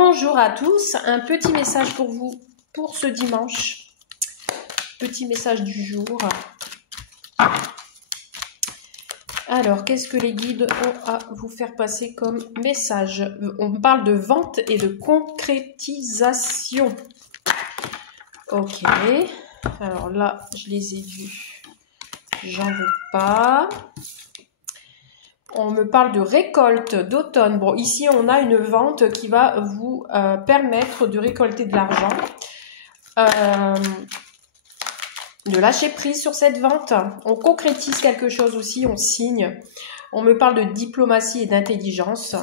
Bonjour à tous, un petit message pour vous pour ce dimanche. Petit message du jour. Alors, qu'est-ce que les guides ont à vous faire passer comme message? On parle de vente et de concrétisation. Ok, alors là, je les ai vus. J'en veux pas. On me parle de récolte d'automne. Bon, ici, on a une vente qui va vous permettre de récolter de l'argent. De lâcher prise sur cette vente. On concrétise quelque chose aussi, on signe. On me parle de diplomatie et d'intelligence.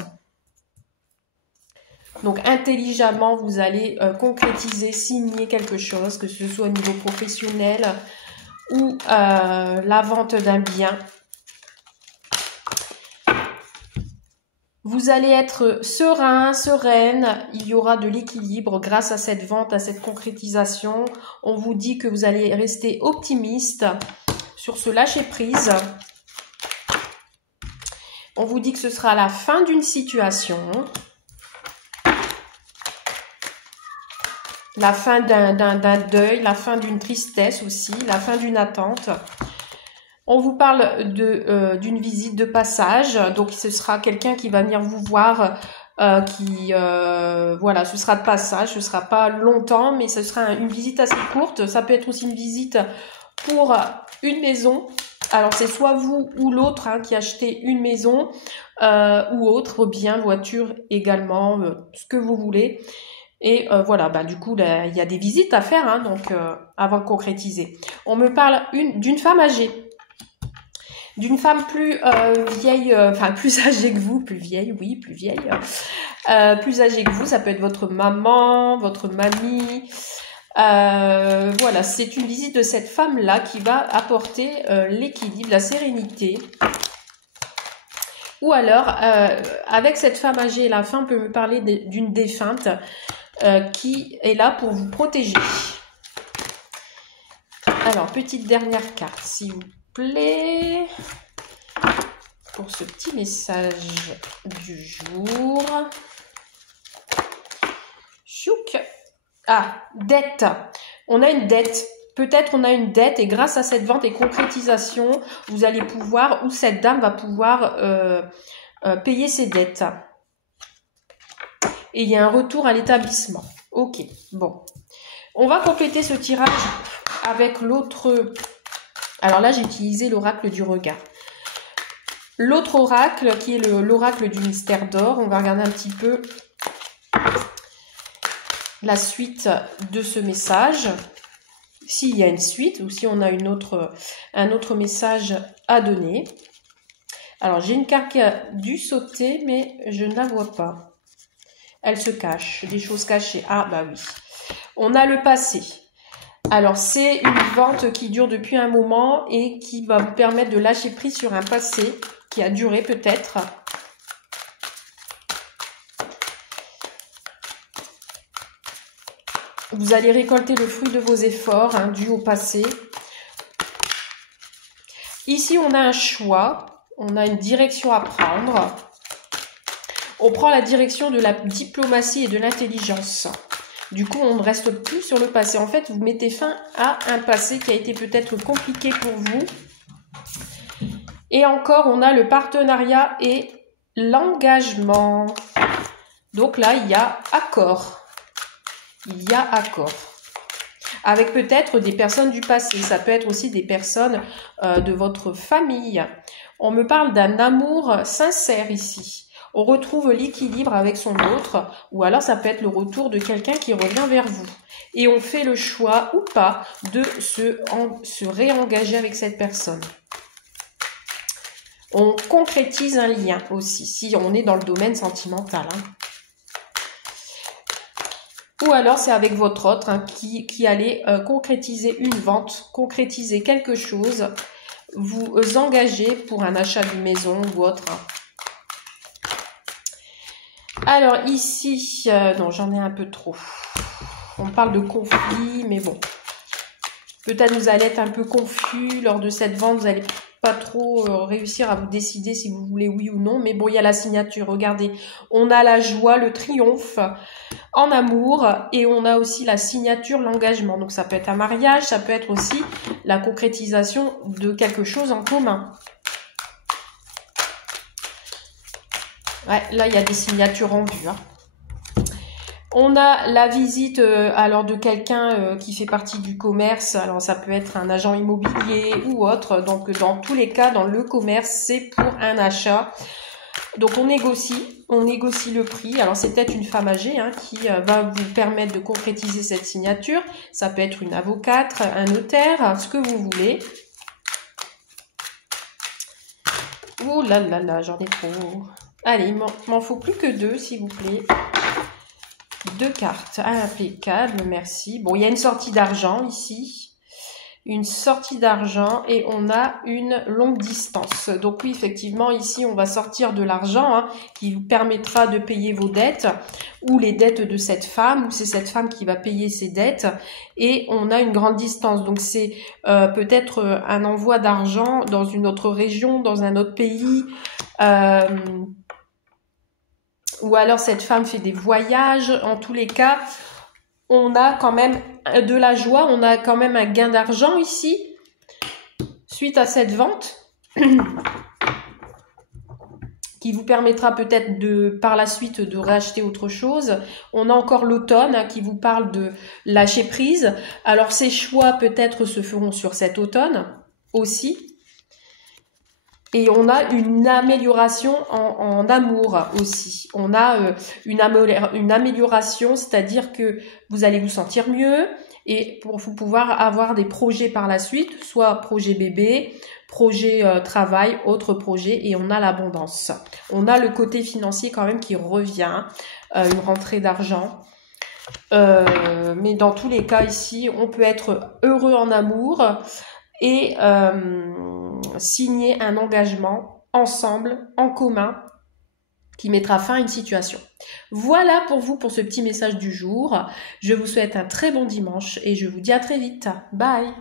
Donc, intelligemment, vous allez concrétiser, signer quelque chose, que ce soit au niveau professionnel ou la vente d'un bien. Vous allez être serein, sereine, il y aura de l'équilibre grâce à cette vente, à cette concrétisation. On vous dit que vous allez rester optimiste sur ce lâcher-prise. On vous dit que ce sera la fin d'une situation, la fin d'un deuil, la fin d'une tristesse aussi, la fin d'une attente. On vous parle d'une visite de passage, donc ce sera quelqu'un qui va venir vous voir, voilà, ce sera de passage, ce sera pas longtemps, mais ce sera une visite assez courte. Ça peut être aussi une visite pour une maison. Alors c'est soit vous ou l'autre qui achetez une maison ou autre bien, voiture également, ce que vous voulez. Et voilà, du coup, là, il y a des visites à faire, donc avant de concrétiser. On me parle d'une femme âgée. D'une femme plus vieille, plus âgée que vous, plus vieille, oui, plus vieille, plus âgée que vous, ça peut être votre maman, votre mamie, voilà, c'est une visite de cette femme-là qui va apporter l'équilibre, la sérénité, ou alors, avec cette femme âgée, la femme peut me parler d'une défunte qui est là pour vous protéger. Alors, petite dernière carte, s'il vous plaît, pour ce petit message du jour. Chouk. Ah, dette. On a une dette. Peut-être on a une dette et grâce à cette vente et concrétisation, vous allez pouvoir, ou cette dame va pouvoir payer ses dettes. Et il y a un retour à l'établissement. Ok, bon. On va compléter ce tirage avec l'autre. Alors là, j'ai utilisé l'oracle du regard. L'autre oracle, qui est l'oracle du mystère d'or, on va regarder un petit peu la suite de ce message. S'il y a une suite ou si on a un autre message à donner. Alors, j'ai une carte qui a dû sauter, mais je ne la vois pas. Elle se cache, des choses cachées. Ah, bah oui. On a le passé. Alors, c'est une vente qui dure depuis un moment et qui va vous permettre de lâcher prise sur un passé qui a duré peut-être. Vous allez récolter le fruit de vos efforts dus au passé. Ici, on a un choix, on a une direction à prendre. On prend la direction de la diplomatie et de l'intelligence. Du coup, on ne reste plus sur le passé. En fait, vous mettez fin à un passé qui a été peut-être compliqué pour vous. Et encore, on a le partenariat et l'engagement. Donc là, il y a accord. Il y a accord. Avec peut-être des personnes du passé. Ça peut être aussi des personnes de votre famille. On me parle d'un amour sincère ici. On retrouve l'équilibre avec son autre, ou alors ça peut être le retour de quelqu'un qui revient vers vous. Et on fait le choix ou pas de se réengager avec cette personne. On concrétise un lien aussi, si on est dans le domaine sentimental. Ou alors c'est avec votre autre qui allez concrétiser une vente, concrétiser quelque chose, vous engager pour un achat d'une maison ou autre. Alors ici, non, j'en ai un peu trop. On parle de conflit, mais bon. Peut-être vous allez être un peu confus lors de cette vente. Vous allez pas trop réussir à vous décider si vous voulez oui ou non. Mais bon, il y a la signature. Regardez, on a la joie, le triomphe en amour. Et on a aussi la signature, l'engagement. Donc ça peut être un mariage, ça peut être aussi la concrétisation de quelque chose en commun. Ouais, là, il y a des signatures en vue. Hein. On a la visite alors de quelqu'un qui fait partie du commerce. Alors ça peut être un agent immobilier ou autre. Donc dans tous les cas, dans le commerce, c'est pour un achat. Donc on négocie le prix. Alors c'est peut-être une femme âgée hein, qui va vous permettre de concrétiser cette signature. Ça peut être une avocate, un notaire, ce que vous voulez. Ouh là là là, j'en ai trop. Allez, il m'en faut plus que 2, s'il vous plaît. 2 cartes, impeccable, merci. Bon, il y a une sortie d'argent ici, une sortie d'argent et on a une longue distance. Donc oui, effectivement, ici, on va sortir de l'argent hein, qui vous permettra de payer vos dettes ou les dettes de cette femme, ou c'est cette femme qui va payer ses dettes. Et on a une grande distance, donc c'est peut-être un envoi d'argent dans une autre région, dans un autre pays, ou alors cette femme fait des voyages. En tous les cas, on a quand même de la joie, on a quand même un gain d'argent ici, suite à cette vente, qui vous permettra peut-être par la suite de racheter autre chose. On a encore l'automne hein, qui vous parle de lâcher prise. Alors ces choix peut-être se feront sur cet automne aussi. Et on a une amélioration en amour aussi. On a une amélioration, c'est-à-dire que vous allez vous sentir mieux et pour vous pouvoir avoir des projets par la suite, soit projet bébé, projet travail, autre projet, et on a l'abondance. On a le côté financier quand même qui revient, une rentrée d'argent. Mais dans tous les cas ici, on peut être heureux en amour et signer un engagement ensemble, en commun, qui mettra fin à une situation. Voilà pour vous pour ce petit message du jour. Je vous souhaite un très bon dimanche et je vous dis à très vite. Bye!